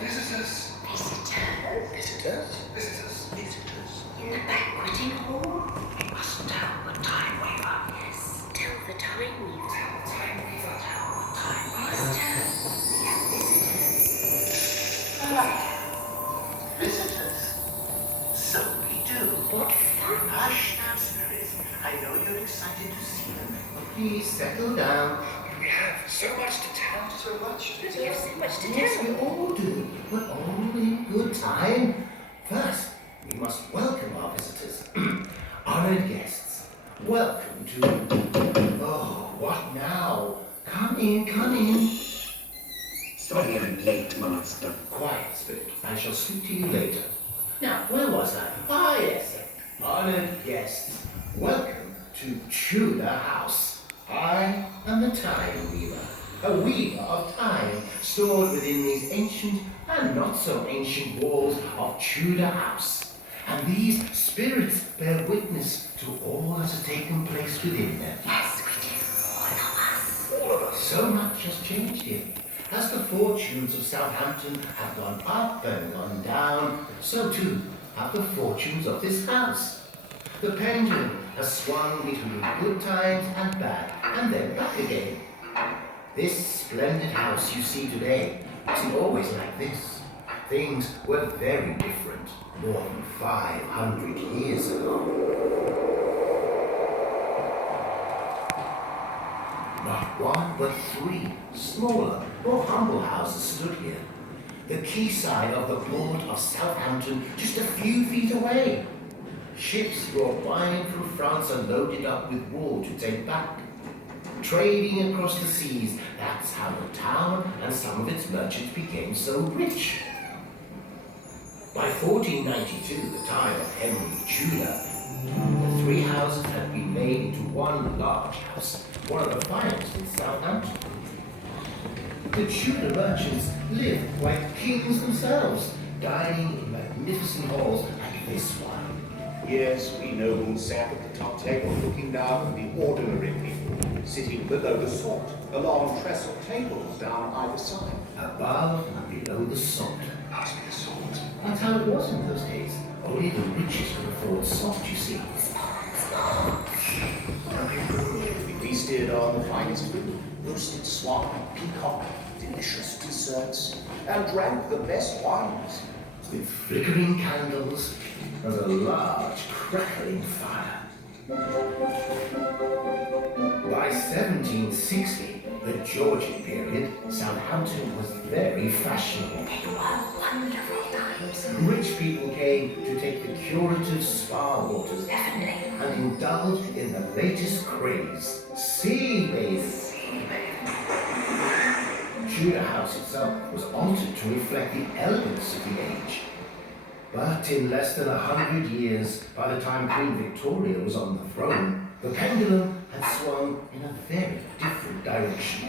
Visitors. Visitors. Visitors. Visitors. Visitors. In the banqueting hall? We must tell the time weaver. Yes, tell the time weaver. Tell the time weaver. Tell the time Master, we have visitors. Visitors. So we do. What fun. Hush now, spirits. I know you're excited to see them. Please settle down. We have so much to tell. So much to We have so much to Yes, tell. we all do, but all in good time. First, we must welcome our visitors, honored guests. Welcome to... Oh, what now? Come in, come in. Sorry I'm late, Master. Quiet, Spirit. I shall speak to you later. Now, where was I? Ah, yes. Honored guests, welcome to Tudor House. I am the Time Weaver, a weaver of time stored within these ancient and not so ancient walls of Tudor House. And these spirits bear witness to all that has taken place within them. Yes, we do. All of us. All of us. So much has changed here. As the fortunes of Southampton have gone up and gone down, so too have the fortunes of this house. The pendulum has swung between good times and bad, and then back again. This splendid house you see today wasn't always like this. Things were very different more than 500 years ago. Not one, but three smaller, more humble houses stood here. The quayside of the port of Southampton just a few feet away. Ships brought wine from France and loaded up with wool to take back. Trading across the seas, that's how the town and some of its merchants became so rich. By 1492, the time of Henry Tudor, the three houses had been made into one large house, one of the finest in Southampton. The Tudor merchants lived like kings themselves, dining in magnificent halls like this one. Yes, we nobles sat at the top table looking down at the ordinary people, sitting below the salt, along trestle tables down either side. Above and below the salt. Pass me the sword. That's how it was in those days. Only the richest could afford salt, you see. We feasted on the finest food, roasted swine, peacock, delicious desserts, and drank the best wines. With flickering candles and a large crackling fire. By 1760, the Georgian period, Southampton was very fashionable. They were wonderful times. Rich people came to take the curative spa waters Definitely. and indulge in the latest craze, sea bathing. Tudor House itself was altered to reflect the elegance of the age. But in less than 100 years, by the time Queen Victoria was on the throne, the pendulum had swung in a very different direction.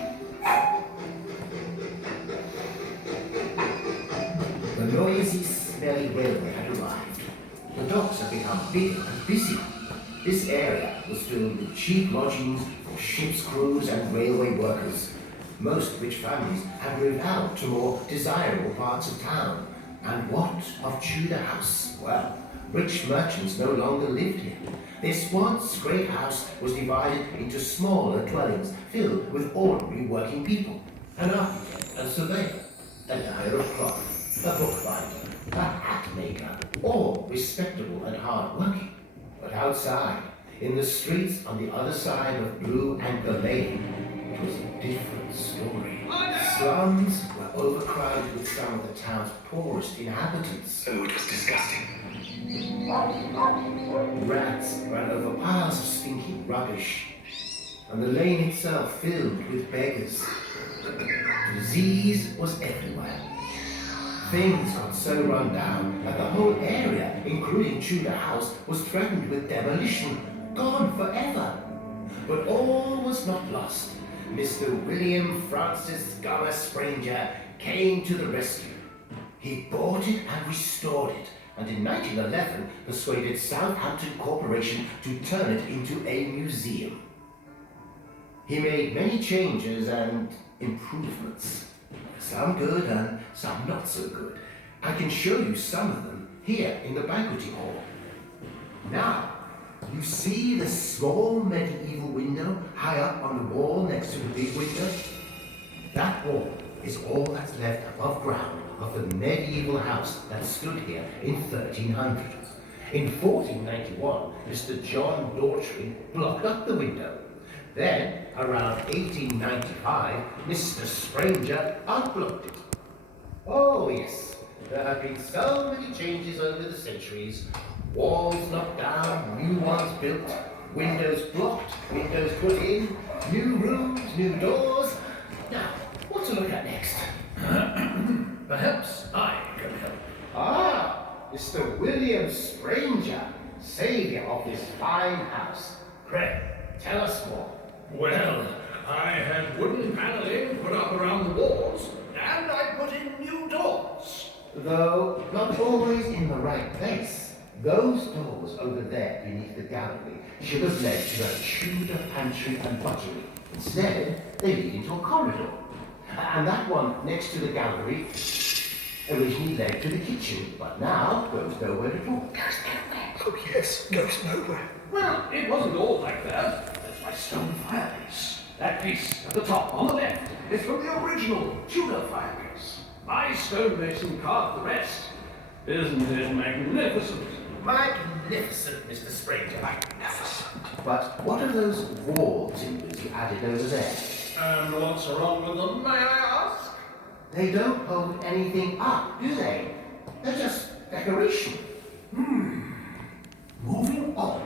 The noisy, smelly railway had arrived. The docks had become bigger and busier. This area was filled with cheap lodgings for ship's crews and railway workers. Most rich families had moved out to more desirable parts of town. And what of Tudor House? Well, rich merchants no longer lived here. This once great house was divided into smaller dwellings filled with ordinary working people. An architect, a surveyor, a dyer of cloth, a bookbinder, a hat maker, all respectable and hard-working. But outside, in the streets on the other side of Blue Anchor Lane, it was a different story. Slums were overcrowded with some of the town's poorest inhabitants. Oh, it was disgusting. Rats ran over piles of stinking rubbish, and the lane itself filled with beggars. Disease was everywhere. Things got so run down that the whole area, including Tudor House, was threatened with demolition, gone forever. But all was not lost. Mr. William Francis Gummer Spranger came to the rescue. He bought it and restored it, and in 1911 persuaded Southampton Corporation to turn it into a museum. He made many changes and improvements. Some good and some not so good. I can show you some of them here in the banqueting hall. Now, you see the small medieval window high up on the wall next to the big window? That wall is all that's left above ground of the medieval house that stood here in 1300. In 1491, Mr. John Daughtry blocked up the window. Then, around 1895, Mr. Spranger unblocked it. Oh yes, there have been so many changes over the centuries. Walls knocked down, new ones built, windows blocked, windows put in, new rooms, new doors. Now, what to look at next? Perhaps I can help. Ah, Mr. William Spranger, saviour of this fine house. Pray, tell us more. Well, I had wooden paneling put up around the walls, and I put in new doors. Though not always in the right place. Those doors over there beneath the gallery should have led to a Tudor pantry and buttery. Instead, they lead into a corridor. And that one next to the gallery originally led to the kitchen, but now goes nowhere at all. Goes nowhere. Oh yes, goes nowhere. Well, it wasn't all like that. There's my stone fireplace. That piece at the top on the left is from the original Tudor fireplace. My stonemason carved the rest. Isn't it magnificent? Magnificent, Mr. Spranger. Magnificent. But what are those wall timbers you added over there? And what's wrong with them, may I ask? They don't hold anything up, do they? They're just decoration. Moving on.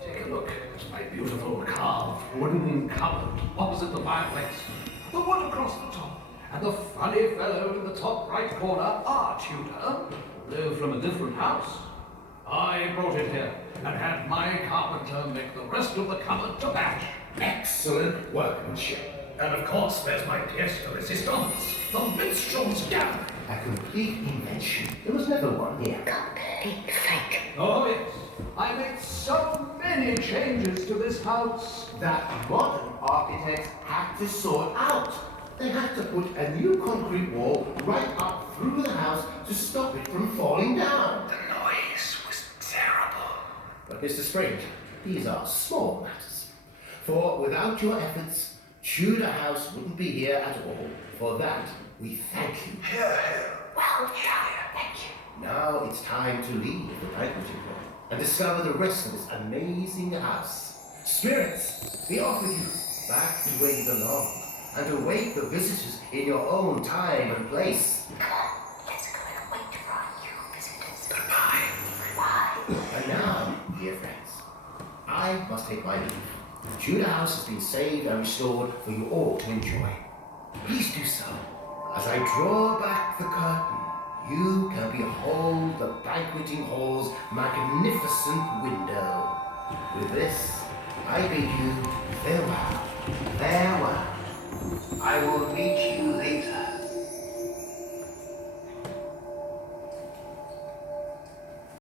Take a look at my beautiful carved wooden cupboard opposite the fireplace. The one across the top. And the funny fellow in the top right corner are Tudor, though from a different house. I brought it here and had my carpenter make the rest of the cupboard to match. Excellent workmanship. And of course, there's my pièce de résistance, the minstrel's gap. A complete invention. There was never one here. Complete fake. Oh yes, I made so many changes to this house. That modern architects had to sort out. They had to put a new concrete wall right up through the house to stop it from falling down. The noise was terrible. But Mr. Spranger, these are small matters. For without your efforts, Tudor House wouldn't be here at all. For that, we thank you. Well, yeah, thank you. Now it's time to leave the banqueting hall and discover the rest of this amazing house. Spirits, be off with you, back to where you belong, and await the visitors in your own time and place. Come on, let's go and wait for our new visitors. Goodbye. Goodbye. And now, dear friends, I must take my leave. The Tudor House has been saved and restored for you all to enjoy. Please do so. As I draw back the curtain, you can behold the banqueting hall's magnificent window. With this, I bid you farewell. Farewell. I will meet